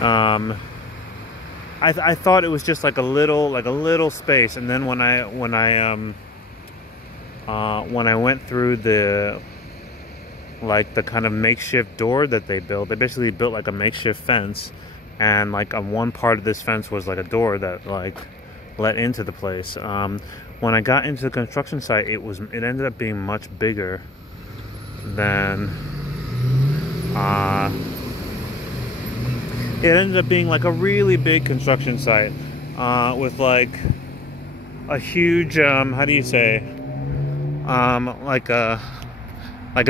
Um, I thought it was just like a little space, and then when I went through the kind of makeshift door that they basically built like a makeshift fence, and like on one part of this fence was like a door that like let into the place. When I got into the construction site, it ended up being much bigger than it ended up being like a really big construction site with like a huge how do you say like a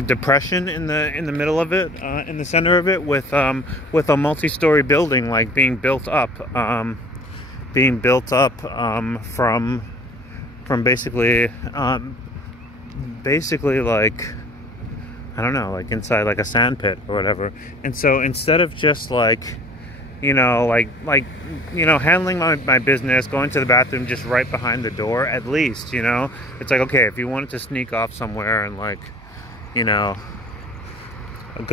depression in the middle of it, in the center of it, with a multi-story building like being built up from basically like, I don't know, like inside like a sand pit or whatever. And so instead of just like, handling my business, going to the bathroom just right behind the door, at least, it's like, okay, if you wanted to sneak off somewhere and like, go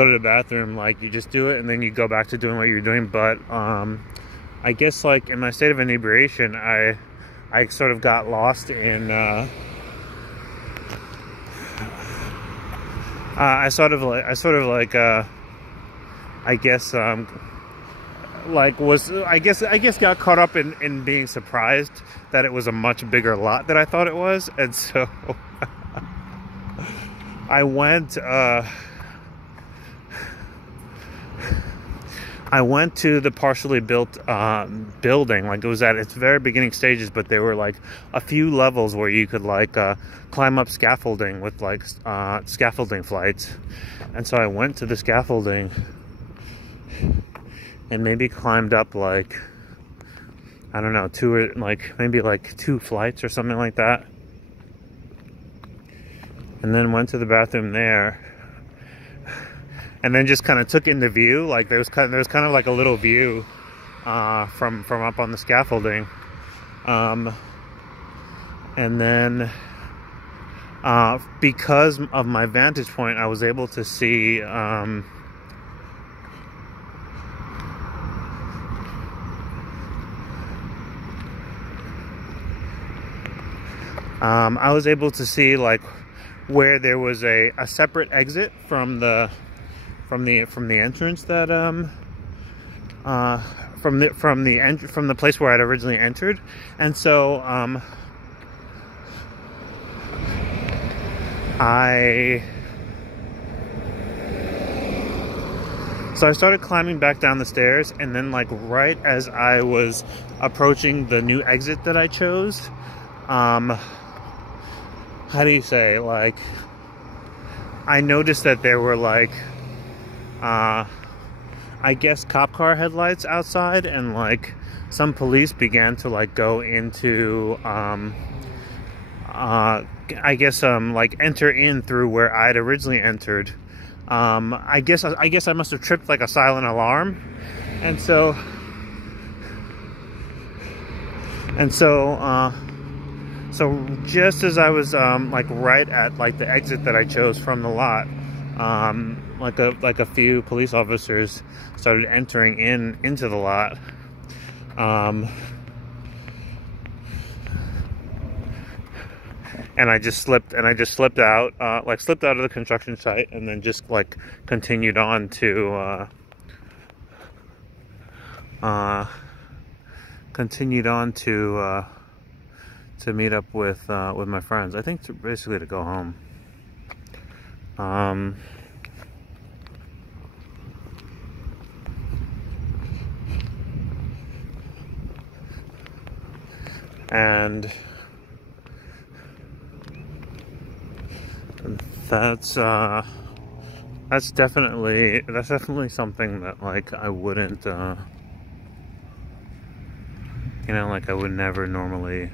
to the bathroom, like you just do it and then you go back to doing what you're doing. But I guess like in my state of inebriation, I sort of got lost in I guess got caught up in being surprised that it was a much bigger lot than I thought it was. And so I went to the partially built building. Like, it was at its very beginning stages, but there were like a few levels where you could like climb up scaffolding with like scaffolding flights. And so I went to the scaffolding and maybe climbed up like, I don't know, maybe two flights or something like that. And then went to the bathroom there. And then just kind of took in the view. Like there was kind of like a little view from up on the scaffolding. And then because of my vantage point, I was able to see like where there was a separate exit from the entrance that from the place where I'd originally entered. And so I started climbing back down the stairs, and then like right as I was approaching the new exit that I chose, how do you say, like, I noticed that there were like I guess cop car headlights outside, and like some police began to like go into I guess like enter in through where I'd originally entered. I guess I must have tripped like a silent alarm, and so just as I was like right at like the exit that I chose from the lot, like a few police officers started entering into the lot. And I just slipped out, slipped out of the construction site, and then just like continued on to meet up with my friends. I think basically to go home. And that's definitely something that like I wouldn't like I would never normally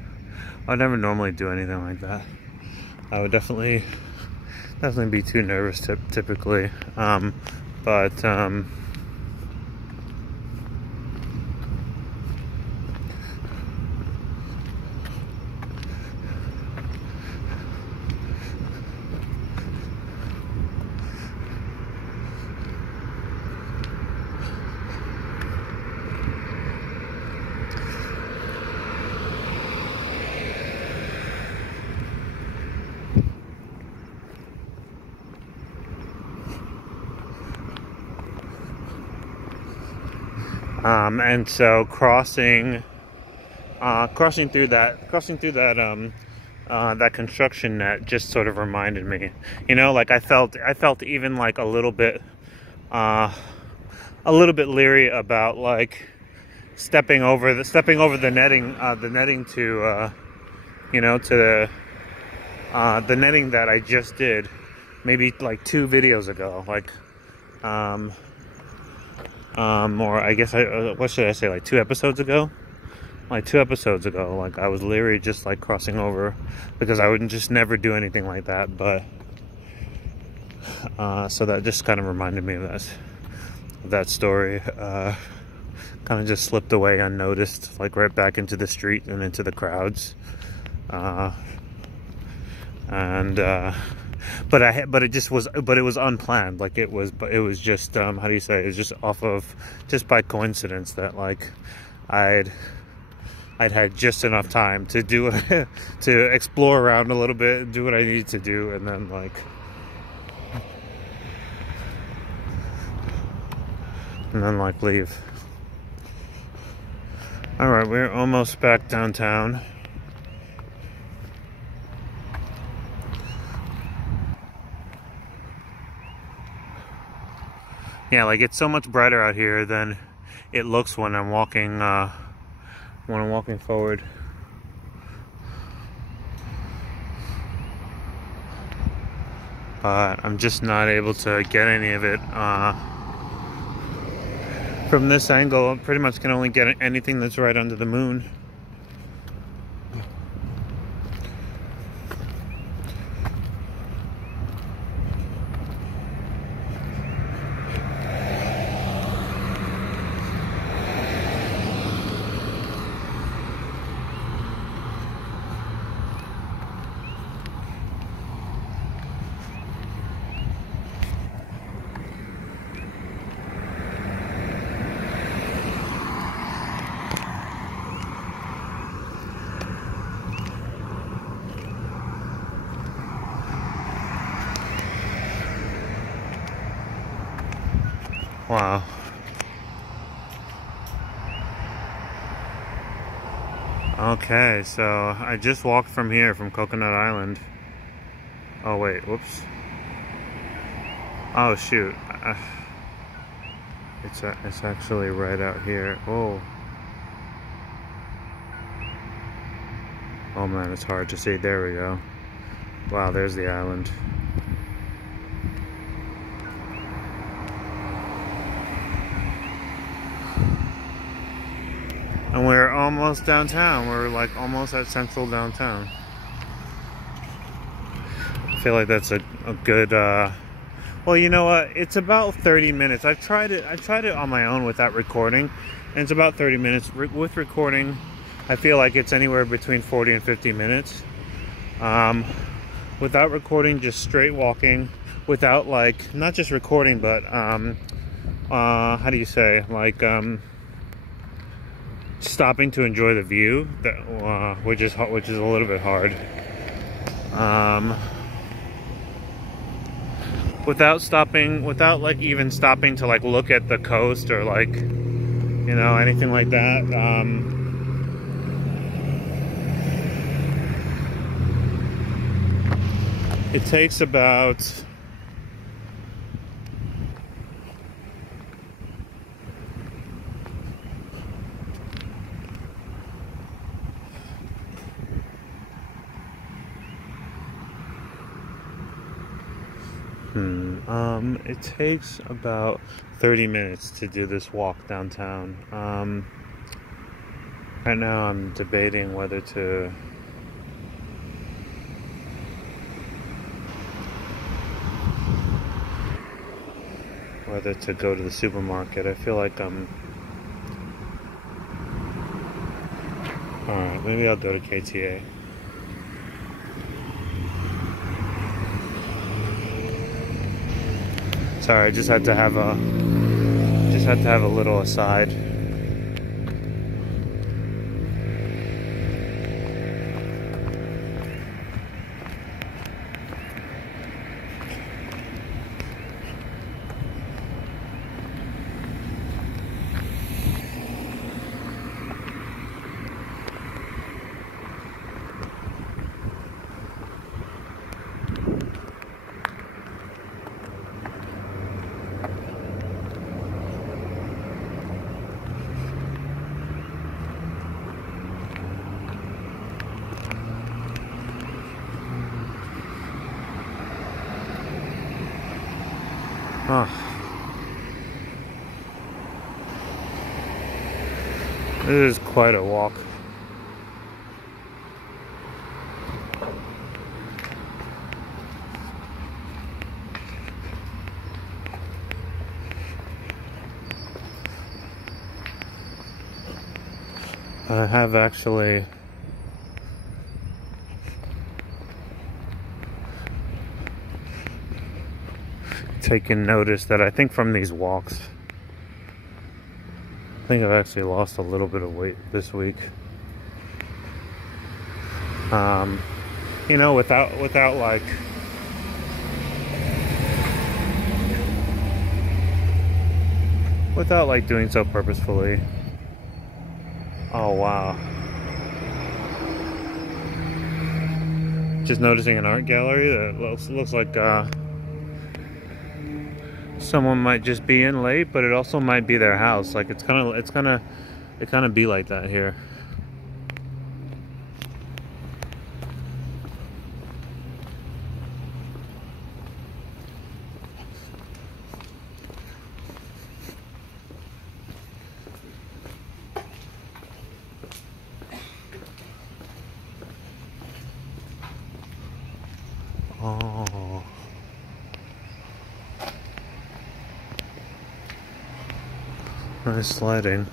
do anything like that. I would definitely be too nervous typically, but And so crossing through that that construction net just sort of reminded me, you know, like I felt even like a little bit leery about like stepping over the netting to you know, to the netting that I just did maybe like 2 videos ago, like or I guess what should I say, like 2 episodes ago. Like 2 episodes ago, like I was leery just like crossing over because I would just never do anything like that. But so that just kind of reminded me of that story. Kind of just slipped away unnoticed, like right back into the street and into the crowds. But it was unplanned. Like it was just how do you say, it was just by coincidence that like I'd had just enough time to do to explore around a little bit, do what I needed to do, and then leave. All right, we're almost back downtown. Yeah, like it's so much brighter out here than it looks when I'm walking forward. But I'm just not able to get any of it from this angle. I pretty much can only get anything that's right under the moon. Wow. Okay, so I just walked from here, from Coconut Island. Oh wait, whoops. Oh shoot. It's actually right out here. Oh. Oh man, it's hard to see. There we go. Wow, there's the island. And we're almost downtown. We're like almost at central downtown. I feel like that's a good well, you know what? It's about 30 minutes. I tried it on my own without recording, and it's about 30 minutes. With recording, I feel like it's anywhere between 40 and 50 minutes. Without recording, just straight walking, without like, not just recording, but how do you say, like stopping to enjoy the view, that which is a little bit hard. Without like even stopping to like look at the coast or like, you know, anything like that. It takes about it takes about 30 minutes to do this walk downtown. Right now I'm debating whether to go to the supermarket. I feel like alright, maybe I'll go to KTA. Sorry, I just had to have a little aside. Oh. This is quite a walk. I have actually taken notice that I think from these walks, I think I've actually lost a little bit of weight this week. You know, without like doing so purposefully. Oh wow. Just noticing an art gallery that looks like someone might just be in late, but it also might be their house. Like it kind of be like that here. Oh. Nice lighting.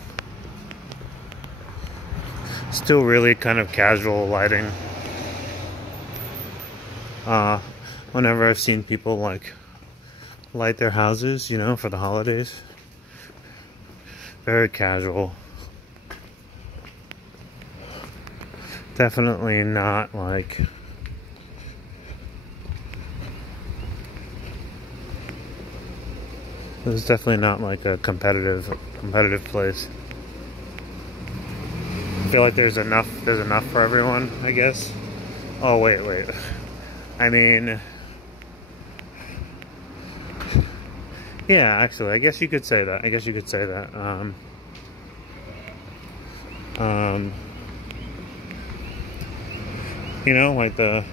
Still really kind of casual lighting. Whenever I've seen people like light their houses, you know, for the holidays. Very casual. Definitely not like this is definitely not like a competitive place. I feel like there's enough for everyone, I guess. Oh wait. I mean, yeah, actually, I guess you could say that. You know, like the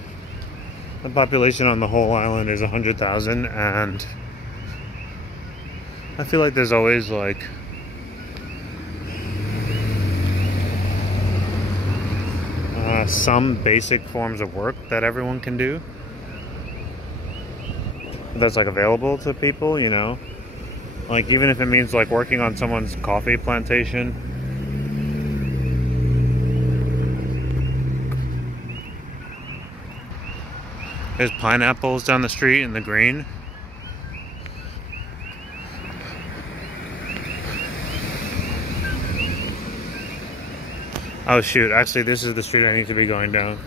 population on the whole island is 100,000, and I feel like there's always like some basic forms of work that everyone can do that's like available to people, you know, like even if it means like working on someone's coffee plantation. There's pineapples down the street in the green. Oh shoot, actually this is the street I need to be going down.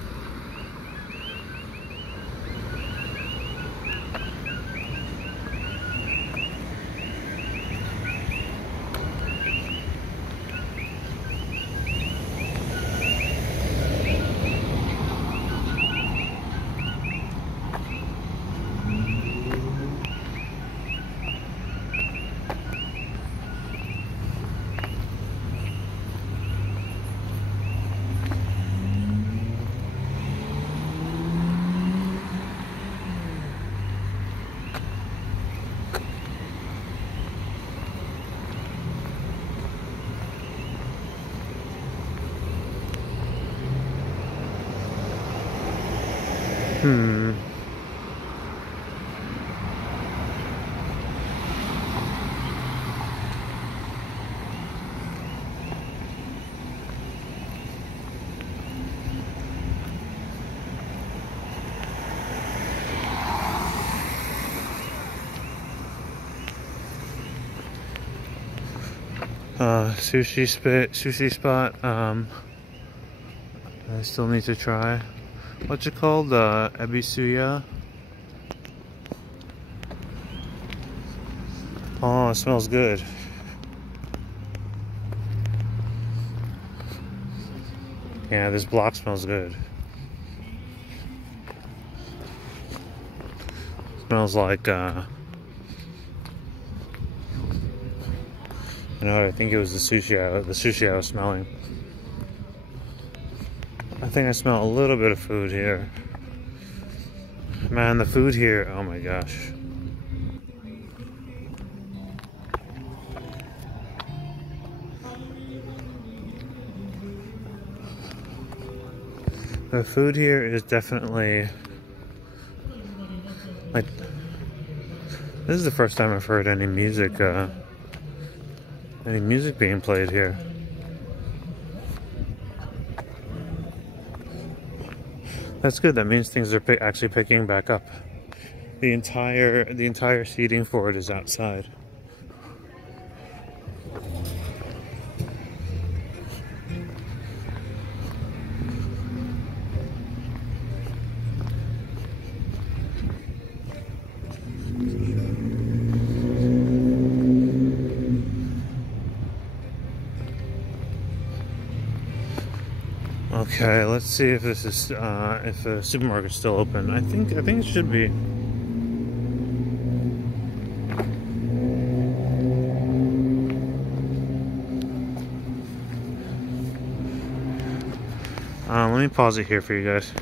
Sushi spot. I still need to try. What's it called? Ebisuya. Oh, it smells good. Yeah, this block smells good. Smells like you know, I think it was the sushi I was smelling. I think I smell a little bit of food here. Man, the food here, oh my gosh. The food here is definitely like, this is the first time I've heard any music being played here. That's good. That means things are actually picking back up. The entire seating for it is outside. Okay, let's see if this is if the supermarket's still open. I think it should be. Let me pause it here for you guys.